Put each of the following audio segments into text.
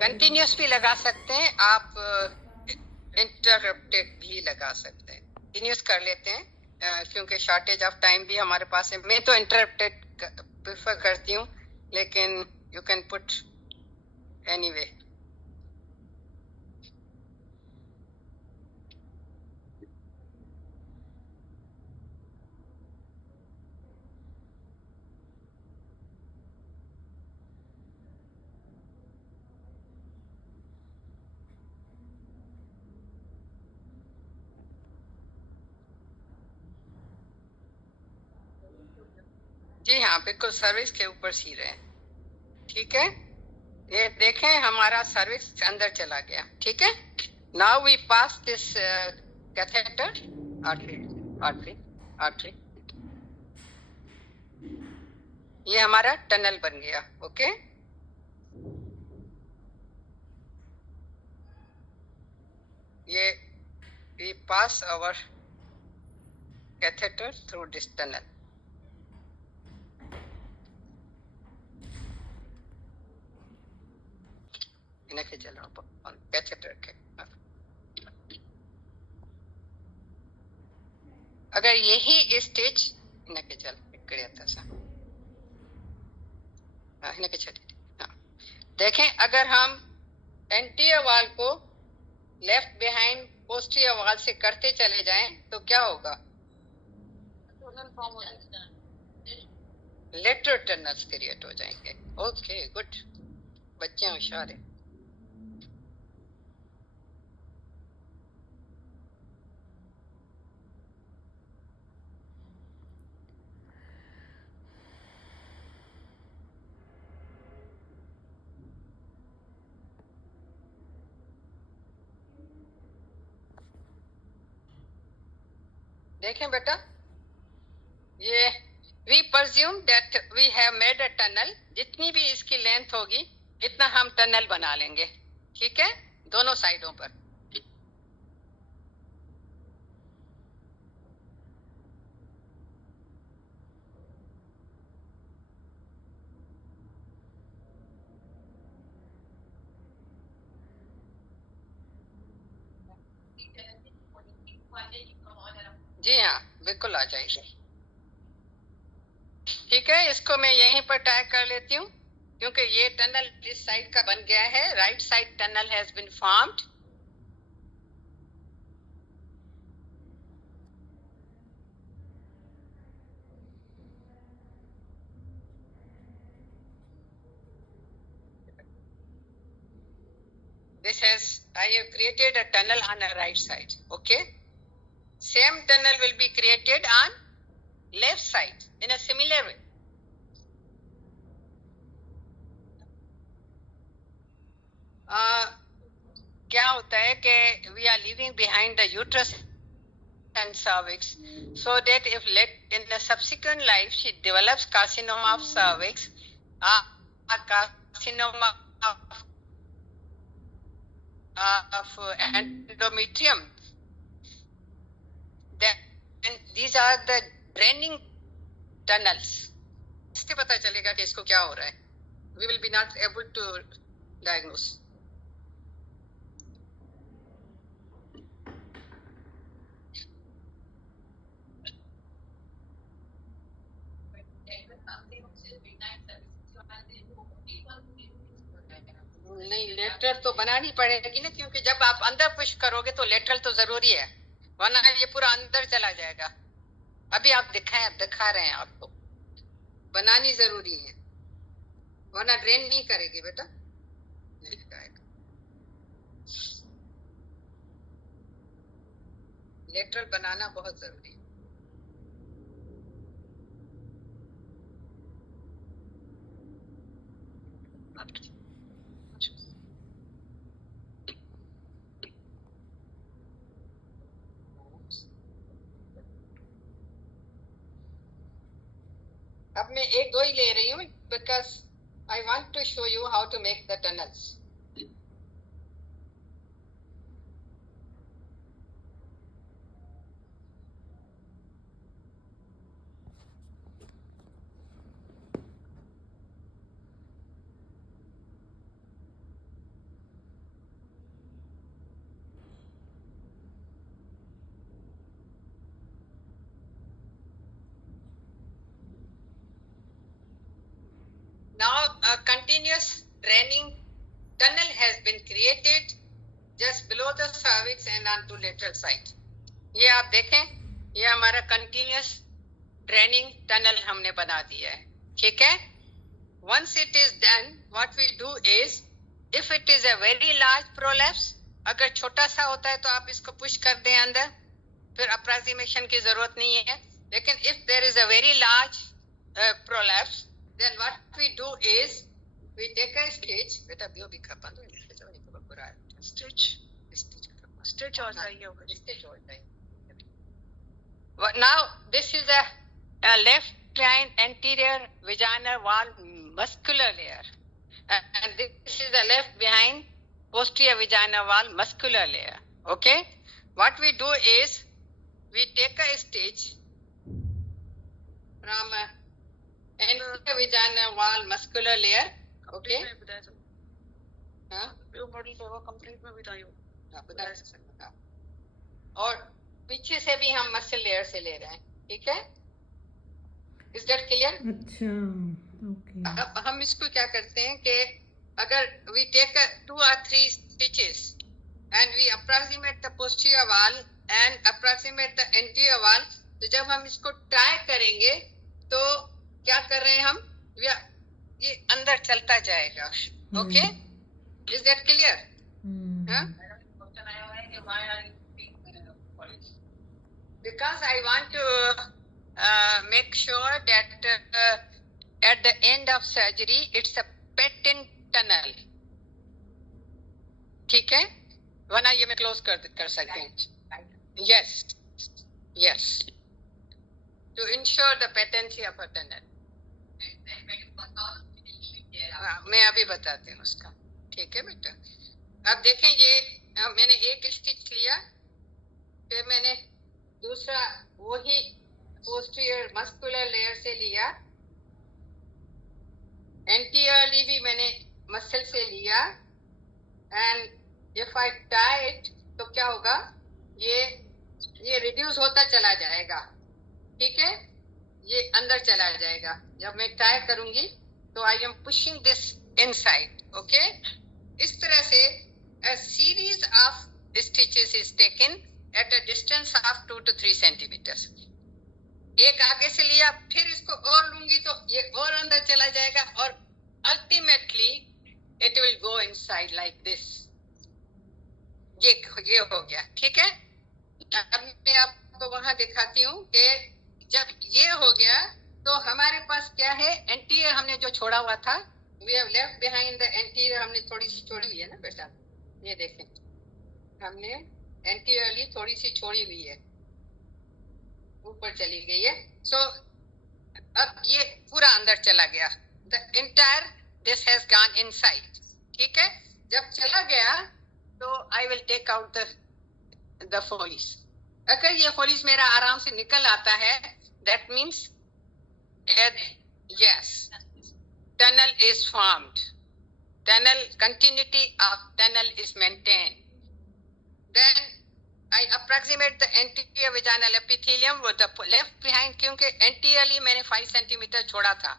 Continuous भी लगा सकते हैं आप, इंटरप्टेड भी लगा सकते हैं। कंटिन्यूस कर लेते हैं क्योंकि शॉर्टेज ऑफ टाइम भी हमारे पास है। मैं तो इंटरप्टेड प्रेफर करती हूँ, लेकिन यू कैन पुट एनीवे। जी हाँ, बिल्कुल सर्विस के ऊपर सी रहे हैं। ठीक है, ये देखें हमारा सर्विस अंदर चला गया। ठीक है, now we pass this catheter artery. ये हमारा टनल बन गया। ओके, ये we pass our catheter through this tunnel. इनके चलो कैथेटर के अगर यही स्टेज इनके चल था सा इनके चले। हाँ, देखें अगर हम एंटीरियर वॉल को लेफ्ट बिहाइंड पोस्टीरियर वॉल से करते चले जाएं तो क्या होगा? लेटरल टनल्स क्रिएट हो जाएंगे। ओके, गुड, बच्चे होशियार हैं। देखें बेटा, ये we presume that we have made a tunnel. जितनी भी इसकी लेंथ होगी इतना हम टनल बना लेंगे। ठीक है, दोनों साइडों पर। जी हाँ, बिल्कुल आ जाएगी। ठीक है, इसको मैं यहीं पर टाई कर लेती हूँ क्योंकि ये टनल इस साइड का बन गया है। Right side tunnel has been formed. I have created a tunnel on the right side. Okay, same tunnel will be created on left side in a similar way. क्या होता है कि we are leaving behind the uterus and cervix, so that if in the subsequent life she develops carcinoma of cervix or carcinoma of endometrium, then these are the draining tunnels. इससे पता चलेगा कि इसको क्या हो रहा है. We will be not able to diagnose. नहीं, लेटरल तो बनानी पड़ेगी ना, क्योंकि जब आप अंदर पुश करोगे तो लेटरल तो जरूरी है, वरना ये पूरा अंदर चला जाएगा। अभी आप दिखा रहे हैं, आपको बनानी जरूरी है, वरना ड्रेन नहीं करेगी बेटा, नहीं जाएगा। लेटरल बनाना बहुत जरूरी है। अब मैं एक दो ही ले रही हूँ because I want to show you how to make the tunnels. continuous draining tunnel has been created just below the cervix and onto lateral side. ये आप देखें, ये हमारा continuous draining tunnel हमने बना दिया है, ठीक है. Once it is done, what we do is, if it is a very large prolapse, अगर छोटा सा होता है तो आप इसको पुश कर दें अंदर, फिर अप्रोक्सीमेशन की जरूरत नहीं है. लेकिन if there is a very large prolapse, then what we do is we take a stitch. बेटा बियो भी खपा दो, पूरा stitch हो जाएगा. Now this is a left behind anterior vaginal wall muscular layer, and this is the left behind posterior vaginal wall muscular layer. Okay, what we do is we take a stitch from anterior vaginal wall muscular layer. Okay, हाँ, complete में बताइए. बता सकता हूँ. और पीछे से भी हम मसल लेयर से ले रहे हैं, ठीक है. Is that clear? अच्छा, ओके. अब हम इसको क्या करते हैं कि अगर we take 2 or 3 stitches and we approximate the posterior wall and approximate the anterior wall, तो जब हम इसको टाई करेंगे तो क्या कर रहे हैं हम, ये अंदर चलता जाएगा. Okay, is that clear? Because I want to make sure that at the end of surgery it's a patent tunnel. ठीक है, वरना ये मैं क्लोज कर सकते हैं. Yes, to ensure the patency of a tunnel. मैं अभी बताती हूँ उसका, ठीक है बेटा. अब देखें, ये मैंने एक स्टिच लिया, फिर मैंने दूसरा वही पोस्टीरियर मस्कुलर लेयर से लिया, एंटीरियरली भी मैंने मसल से लिया, and if I tie it तो क्या होगा, ये रिड्यूस होता चला जाएगा. ठीक है, ये अंदर चला जाएगा. जब मैं टाई करूंगी तो I am pushing this inside. Okay, इस तरह से a series of stitches is taken at a distance of 2 to 3 centimeters. एक आगे से लिया, फिर इसको और लूंगी तो ये और अंदर चला जाएगा, और ultimately it will go inside like this. ये हो गया. ठीक है, अब मैं आपको वहां दिखाती हूँ कि जब ये हो गया तो हमारे पास क्या है, एंटीरियर हमने जो छोड़ा हुआ था, we have left behind the anterior, हमने थोड़ी सी छोड़ी हुई है ना बेटा. ये देखें, हमने एंटीरियरली थोड़ी सी छोड़ी हुई है, ऊपर चली गई है. सो अब ये पूरा अंदर चला गया. The entire this has gone inside. ठीक है, जब चला गया तो I will take out the Foley's. अगर ये फोलिस मेरा आराम से निकल आता है, that means yes, tunnel is formed. Tunnel, continuity of tunnel is maintained. Then I approximate the anterior vaginal epithelium with the left behind, क्योंकि anteriorly मैंने 5 centimeter छोड़ा था,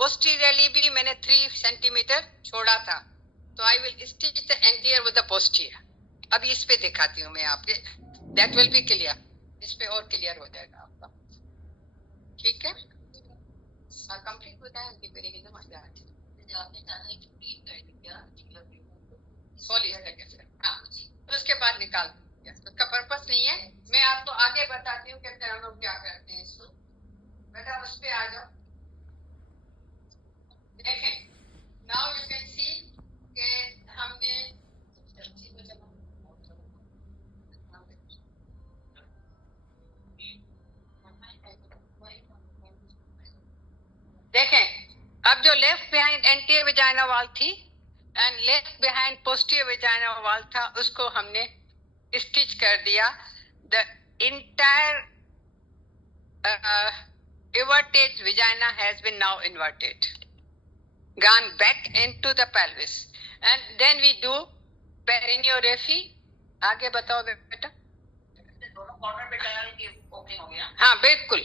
posteriorly भी मैंने 3 centimeter छोड़ा था, तो I will stitch the anterior with the posterior. अब इस पे दिखाती हूँ मैं आपके, that will be clear. इस पे और क्लियर हो जाएगा आपका. ठीक है, कंप्लीट होता है कि मेरे एकदम मजा आती है. तो उसके बाद निकाल दिया, उसका पर्पस नहीं है. मैं आपको आगे बताती हूँ कि हम लोग क्या करते हैं इसको. बेटा उस पे आ जाओ. देखें, नाउ यू कैन सी कि हमने देखें, अब जो left behind anterior vagina wall थी and left behind posterior vagina wall था, उसको हमने स्टिच कर दिया. The entire inverted vagina has been now inverted, gone back into the pelvis, and then we do perineorrhaphy. आगे बताओ बेटा. दोनों कॉर्नर पे टनल की ओपनिंग हो गया. हाँ बिल्कुल,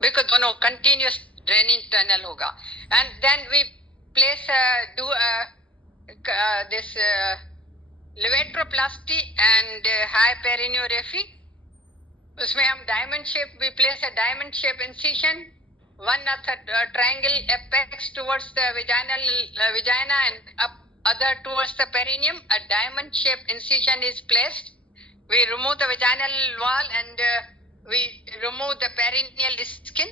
बिल्कुल दोनों कंटिन्यूस ड्रेनिंग टनल होगा. And then we place this levetroplasty and hyperineuropathy. उसमें हम diamond shape, we place a diamond shape incision, one at the triangle apex towards the vagina and up other towards the perineum. A diamond shape incision is placed. We remove the vaginal wall and we remove the perineal skin.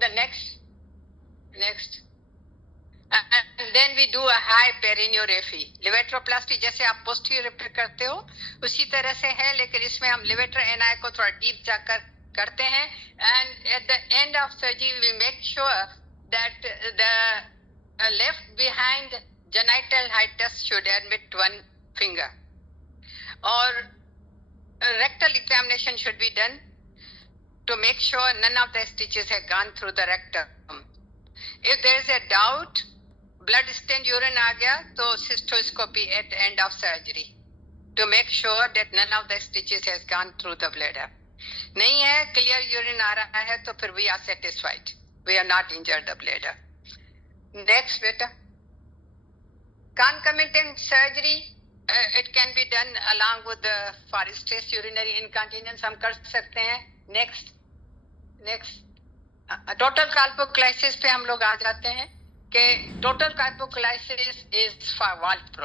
The next. And then we do a hyperineuropathy. लेवेट्रोप्लास्टी जैसे आप posterior पे करते हो उसी तरह से है, लेकिन इसमें हम लेवेटर एनआई को थोड़ा डीप जाकर करते हैं. And at the end of surgery we make sure that the left behind genital hiatus should admit one finger. Or rectal examination should be done to make sure none of the stitches have gone through the rectum. If there is a doubt, blood stained urine आ गया तो cystoscopy at the end of surgery to make sure that none of the stitches has gone through the bladder. नहीं है, clear urine आ रहा है तो फिर we are satisfied. We are not injured the bladder. Next बेटा. Concomitant surgery, it can be done along with the for stress urinary incontinence हम कर सकते हैं. Next. Total carpoclisis पे हम लोग आ जाते हैं कि total carpoclisis is for valve prolapse.